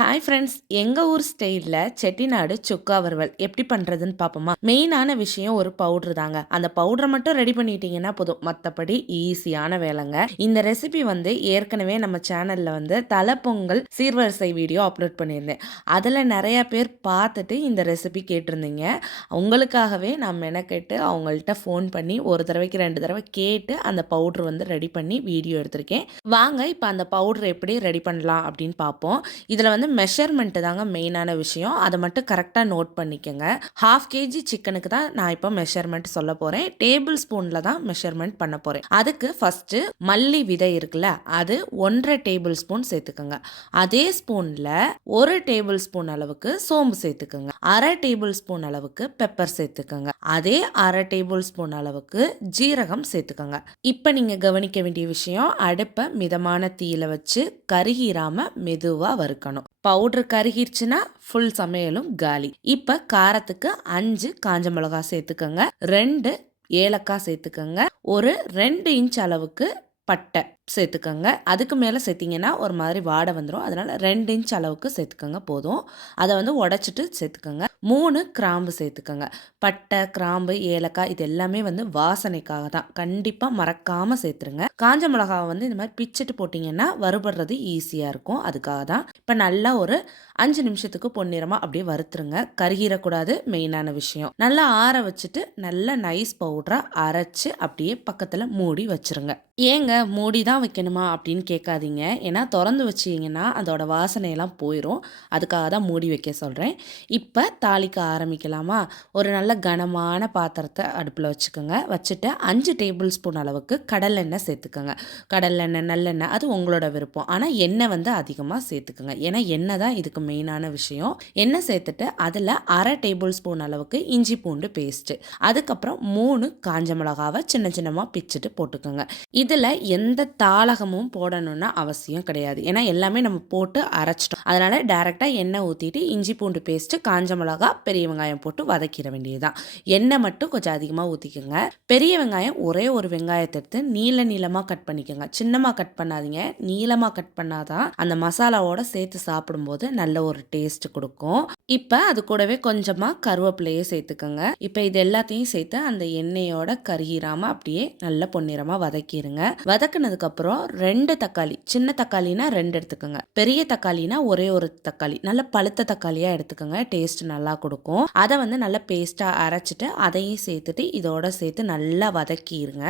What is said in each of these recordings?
Hi friends எங்கள் ஊர் ஸ்டைலில் செட்டிநாடு சுக்கா வறுவல் எப்படி பண்ணுறதுன்னு பார்ப்போமா மெயினான விஷயம் ஒரு பவுட்ரு தாங்க. அந்த பவுடரை மட்டும் ரெடி பண்ணிட்டீங்கன்னா போதும். மற்றபடி ஈஸியான வேலைங்க. இந்த ரெசிபி வந்து ஏற்கனவே நம்ம சேனலில் வந்து தலைப்பொங்கல் சீர்வரிசை வீடியோ அப்லோட் பண்ணியிருந்தேன். அதில் நிறையா பேர் பார்த்துட்டு இந்த ரெசிபி கேட்டிருந்தீங்க. உங்களுக்காகவே நான் மெனக்கெட்டு அவங்கள்ட்ட ஃபோன் பண்ணி ஒரு தடவைக்கு ரெண்டு தடவை கேட்டு அந்த பவுட்ரு வந்து ரெடி பண்ணி வீடியோ எடுத்திருக்கேன். வாங்க இப்போ அந்த பவுட்ரு எப்படி ரெடி பண்ணலாம் அப்படின்னு பார்ப்போம் இதில் வந்து வந்து மெஷர்மெண்ட்டு தாங்க மெயினான விஷயம். அதை மட்டும் கரெக்டாக நோட் பண்ணிக்கோங்க. ஹாஃப் கேஜி சிக்கனுக்கு தான் நான் இப்போ மெஷர்மெண்ட் சொல்ல போகிறேன் டேபிள் ஸ்பூனில் தான் மெஷர்மெண்ட் பண்ண போகிறேன் அதுக்கு ஃபஸ்ட்டு மல்லி விதை இருக்குல்ல அது ஒன்றரை டேபிள் ஸ்பூன் சேர்த்துக்கோங்க. அதே ஸ்பூனில் ஒரு டேபிள் ஸ்பூன் அளவுக்கு சோம்பு சேர்த்துக்கோங்க. அரை டேபிள் ஸ்பூன் அளவுக்கு பெப்பர் சேர்த்துக்கோங்க. அதே அரை டேபிள் ஸ்பூன் அளவுக்கு ஜீரகம் சேர்த்துக்கோங்க. இப்போ நீங்கள் கவனிக்க வேண்டிய விஷயம் அடுப்பை மிதமான தீயில வச்சு கருகிராம மெதுவாக வறுக்கணும். பவுட்ரு கருகிருச்சுன்னா ஃபுல் சமையலும் காலி. இப்போ காரத்துக்கு அஞ்சு காஞ்ச மிளகா சேர்த்துக்கோங்க. ரெண்டு ஏலக்காய் சேர்த்துக்கோங்க. ஒரு ரெண்டு இன்ச் அளவுக்கு பட்டை. சேர்த்துக்கோங்க. அதுக்கு மேலே சேர்த்திங்கன்னா ஒரு மாதிரி வாடை வந்துடும் அதனால் ரெண்டு இன்ச் அளவுக்கு சேர்த்துக்கோங்க போதும். அதை வந்து உடச்சிட்டு சேர்த்துக்கோங்க. மூணு கிராம்பு சேர்த்துக்கோங்க. பட்டை கிராம்பு ஏலக்காய் இது எல்லாமே வந்து வாசனைக்காக தான். கண்டிப்பாக மறக்காமல் சேர்த்துருங்க. காஞ்ச மிளகாவை வந்து இந்த மாதிரி பிச்சுட்டு போட்டிங்கன்னா வறுபடுறது ஈஸியாக இருக்கும். அதுக்காக தான். இப்போ நல்லா ஒரு அஞ்சு நிமிஷத்துக்கு பொன்னிறமாக அப்படியே வறுத்துருங்க. கருகிடக்கூடாது மெயினான விஷயம். நல்லா ஆற வச்சுட்டு நல்லா நைஸ் பவுடராக அரைச்சி அப்படியே பக்கத்தில் மூடி வச்சுருங்க. ஏங்க மூடி தான் வைக்கணுமா அப்படின்னு கேட்காதீங்க. ஏன்னா திறந்து வச்சிங்கன்னா அதோட வாசனையெல்லாம் போயிடும் அதுக்காக தான் மூடி வைக்க சொல்கிறேன் இப்போ தாளிக்க ஆரம்பிக்கலாமா? ஒரு நல்ல கனமான பாத்திரத்தை அடுப்பில் வச்சுக்கோங்க. வச்சுட்டு அஞ்சு டேபிள் ஸ்பூன் அளவுக்கு கடலெண்ணெய் சேர்த்துக்கோங்க. கடலெண்ணெய் நல்லெண்ணெய் அது உங்களோட விருப்பம். ஆனால் எண்ணெய் வந்து அதிகமாக சேர்த்துக்கோங்க. ஏன்னா எண்ணெய் தான் இதுக்கு மெயினான விஷயம். எண்ணெய் சேர்த்துட்டு அதில் அரை டேபிள் ஸ்பூன் அளவுக்கு இஞ்சி பூண்டு பேஸ்ட்டு. அதுக்கப்புறம் மூணு காஞ்ச மிளகாவை சின்ன சின்னமாக பிச்சுட்டு போட்டுக்கோங்க. இதில் எந்த தா தாளகமும் போடணும்னா அவசியம் கிடையாது. ஏன்னா எல்லாமே நம்ம போட்டு அரைச்சிட்டோம். அதனால் டேரெக்டாக எண்ணெய் ஊற்றிட்டு இஞ்சி பூண்டு பேஸ்ட்டு காஞ்ச மிளகா பெரிய வெங்காயம் போட்டு வதக்கிட வேண்டியதுதான். எண்ணெய் மட்டும் கொஞ்சம் அதிகமாக ஊற்றிக்கோங்க பெரிய வெங்காயம் ஒரே ஒரு வெங்காயத்தை எடுத்து நீள நீளமாக கட் பண்ணிக்கோங்க. சின்னமாக கட் பண்ணாதீங்க. நீளமாக கட் பண்ணாதான் அந்த மசாலாவோட சேர்த்து சாப்பிடும்போது நல்ல ஒரு டேஸ்ட் கொடுக்கும். இப்போ அது கூடவே கொஞ்சமாக கருவேப்பிலையே சேர்த்துக்கோங்க. இப்போ இது எல்லாத்தையும் சேர்த்து அந்த எண்ணெயோட கருகிராமல் அப்படியே நல்ல பொன்னிறமாக வதக்கிடுங்க அப்புறம் ரெண்டு தக்காளி. சின்ன தக்காளினா ரெண்டு எடுத்துக்கோங்க. பெரிய தக்காளினா ஒரே ஒரு தக்காளி. நல்ல பழுத்த தக்காளியாக எடுத்துக்கோங்க. டேஸ்ட் நல்லா கொடுக்கும். அதை வந்து நல்லா பேஸ்ட்டாக அரைச்சிட்டு அதையும் சேர்த்துட்டு இதோட சேர்த்து நல்லா வதக்கிடுங்க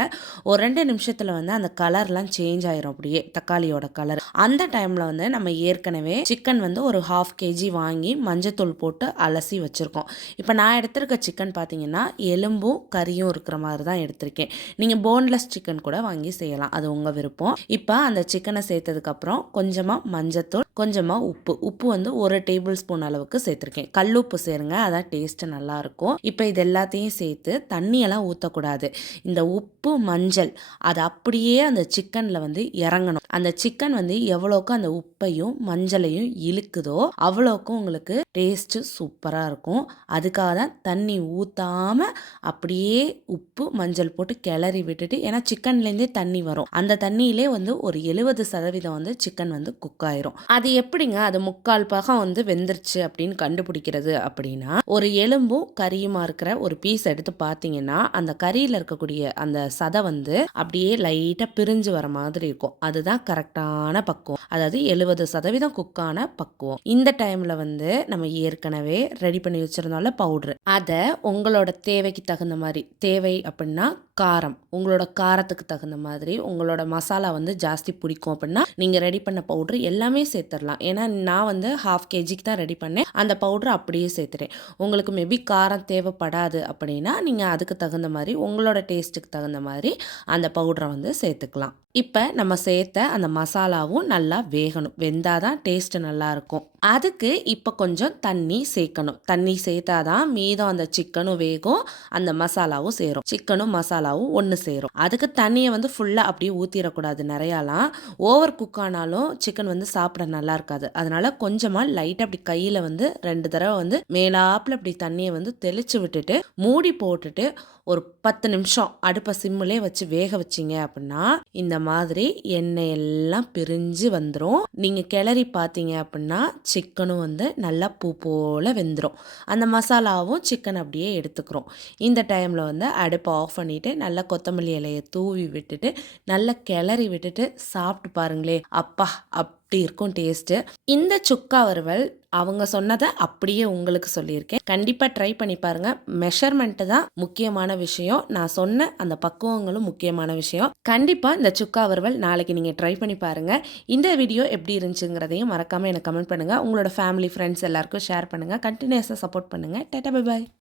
ஒரு ரெண்டு நிமிஷத்தில் வந்து அந்த கலர்லாம் சேஞ்ச் ஆயிரும் அப்படியே தக்காளியோட கலர் அந்த டைமில் வந்து நம்ம ஏற்கனவே சிக்கன் வந்து ஒரு ஹாஃப் கேஜி வாங்கி மஞ்சத்தூள் போட்டு அலசி வச்சுருக்கோம். இப்போ நான் எடுத்திருக்க சிக்கன் பார்த்தீங்கன்னா எலும்பும் கறியும் இருக்கிற மாதிரி தான் எடுத்திருக்கேன். நீங்கள் போன்லெஸ் சிக்கன் கூட வாங்கி செய்யலாம். அது உங்கள் விருப்பம். இப்போ அந்த சிக்கனை சேர்த்ததுக்கப்புறம் கொஞ்சமாக மஞ்சத்தூள் கொஞ்சமாக உப்பு. உப்பு வந்து ஒரு டேபிள் ஸ்பூன் அளவுக்கு சேர்த்துருக்கேன். கல் உப்பு சேருங்க அதான் டேஸ்ட்டு நல்லாயிருக்கும் இப்போ இது எல்லாத்தையும் சேர்த்து தண்ணியெல்லாம் ஊற்றக்கூடாது இந்த உப்பு மஞ்சள் அது அப்படியே அந்த சிக்கனில் வந்து இறங்கணும். அந்த சிக்கன் வந்து எவ்வளோக்கும் அந்த உப்பையும் மஞ்சளையும் இழுக்குதோ அவ்வளோக்கும் உங்களுக்கு டேஸ்ட்டு சூப்பராக இருக்கும் அதுக்காக தான் தண்ணி ஊற்றாமல் அப்படியே உப்பு மஞ்சள் போட்டு கிளறி விட்டுட்டு ஏன்னா சிக்கன்லேருந்தே தண்ணி வரும். அந்த தண்ணியிலே வந்து ஒரு எழுபது சதவீதம் வந்து சிக்கன் வந்து குக் ஆயிரும். அது எப்படிங்க? அது முக்கால் பாகம் வந்து வெந்துருச்சு அப்படின்னு கண்டுபிடிக்கிறது அப்படின்னா ஒரு எலும்பும் கறியுமா இருக்கிற ஒரு பீஸ் எடுத்து பார்த்தீங்கன்னா அந்த கறியில் இருக்கக்கூடிய அந்த சதை வந்து அப்படியே லைட்டாக பிரிஞ்சு வர மாதிரி இருக்கும். அதுதான் கரெக்டான பக்குவம். அதாவது எழுபது சதவீதம் குக்கான பக்குவம். இந்த டைமில் வந்து நம்ம ஏற்கனவே ரெடி பண்ணி வச்சுருந்தோம்ல பவுட்ரு அதை உங்களோட தேவைக்கு தகுந்த மாதிரி தேவை அப்படின்னா காரம் உங்களோட காரத்துக்கு தகுந்த மாதிரி உங்களோட மசாலா வந்து ஜாஸ்தி பிடிக்கும் அப்படின்னா நீங்கள் ரெடி பண்ண பவுட்ரு எல்லாமே சேர்த்துடலாம். ஏன்னா நான் வந்து ஹாஃப் கேஜிக்கு தான் ரெடி பண்ணேன். அந்த பவுட்ரு அப்படியே சேர்த்துறேன் உங்களுக்கு மேபி காரம் தேவைப்படாது அப்படின்னா நீங்கள் அதுக்கு தகுந்த மாதிரி உங்களோட டேஸ்ட்டுக்கு தகுந்த மாதிரி அந்த பவுட்ரை வந்து சேர்த்துக்கலாம். இப்போ நம்ம சேர்த்த அந்த மசாலாவும் நல்லா வேகணும். வெந்தால் தான் டேஸ்ட்டு நல்லாயிருக்கும் அதுக்கு இப்போ கொஞ்சம் தண்ணி சேர்க்கணும். தண்ணி சேர்த்தா தான் மீதம் அந்த சிக்கனும் வேகும் அந்த மசாலாவும் சேரும். சிக்கனும் மசாலாவும் ஒன்று சேரும். அதுக்கு தண்ணியை வந்து ஃபுல்லாக அப்படியே ஊற்றிடக்கூடாது நிறையாலாம். ஓவர் குக் ஆனாலும் சிக்கன் வந்து சாப்பிட நல்லா இருக்காது. அதனால கொஞ்சமாக லைட்டாக அப்படி கையில் வந்து ரெண்டு தடவை வந்து மேலாப்பில் அப்படி தண்ணியை வந்து தெளித்து விட்டுட்டு மூடி போட்டுட்டு ஒரு பத்து நிமிஷம் அடுப்பை சிம்மிலே வச்சு வேக வச்சிங்க அப்படின்னா இந்த மாதிரி எண்ணெய் எல்லாம் பிரிஞ்சு வந்துடும் நீங்கள் கிளறி பார்த்தீங்க அப்படின்னா சிக்கனும் வந்து நல்லா பூ போல் வெந்துடும் அந்த மசாலாவும் சிக்கன் அப்படியே எடுத்துக்கிறோம். இந்த டைமில் வந்து அடுப்பை ஆஃப் பண்ணிவிட்டு நல்லா கொத்தமல்லி இலையை தூவி விட்டுட்டு நல்லா கிளறி விட்டுட்டு சாப்பிட்டு பாருங்களே அப்பா அப் அப்படி இருக்கும் டேஸ்ட்டு இந்த சுக்கா வறுவல் அவங்க சொன்னதை அப்படியே உங்களுக்கு சொல்லியிருக்கேன். கண்டிப்பாக ட்ரை பண்ணி பாருங்கள் மெஷர்மெண்ட்டு தான் முக்கியமான விஷயம். நான் சொன்ன அந்த பக்குவங்களும் முக்கியமான விஷயம். கண்டிப்பாக இந்த சுக்கா வறுவல் நாளைக்கு நீங்கள் ட்ரை பண்ணி பாருங்கள் இந்த வீடியோ எப்படி இருந்துச்சுங்கிறதையும் மறக்காமல் எனக்கு கமெண்ட் பண்ணுங்கள் உங்களோட ஃபேமிலி ஃப்ரெண்ட்ஸ் எல்லாருக்கும் ஷேர் பண்ணுங்கள் கண்டினியூஸாக சப்போர்ட் பண்ணுங்கள் டேட்டா பை பாய்